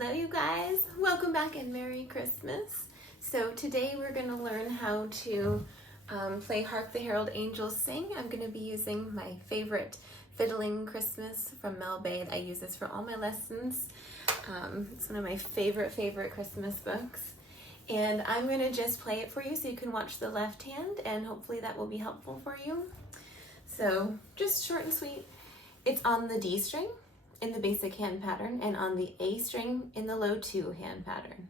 Hello you guys, welcome back and Merry Christmas. So today we're going to learn how to play Hark the Herald Angels Sing. I'm going to be using my favorite Fiddling Christmas from Mel Bay. I use this for all my lessons. It's one of my favorite Christmas books. And I'm going to just play it for you so you can watch the left hand, and hopefully that will be helpful for you. So just short and sweet. It's on the D string in the basic hand pattern and on the A string in the low 2 hand pattern.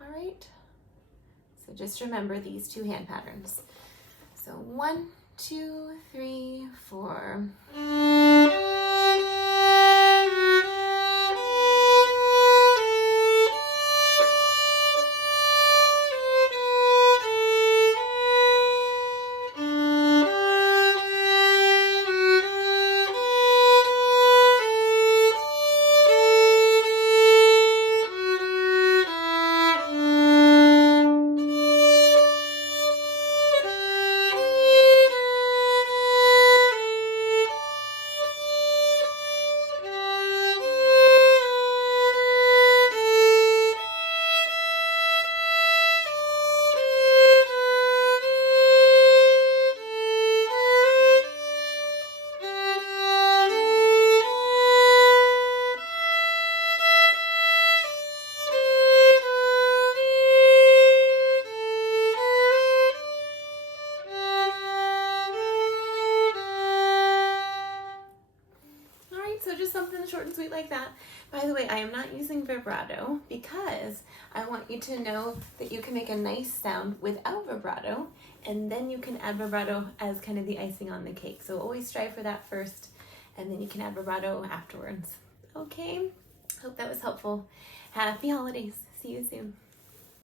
All right, so just remember these two hand patterns. So 1, 2, 3, 4. So just something short and sweet like that. By the way, I am not using vibrato because I want you to know that you can make a nice sound without vibrato, and then you can add vibrato as kind of the icing on the cake. So always strive for that first, and then you can add vibrato afterwards. Okay, hope that was helpful. Happy holidays. See you soon.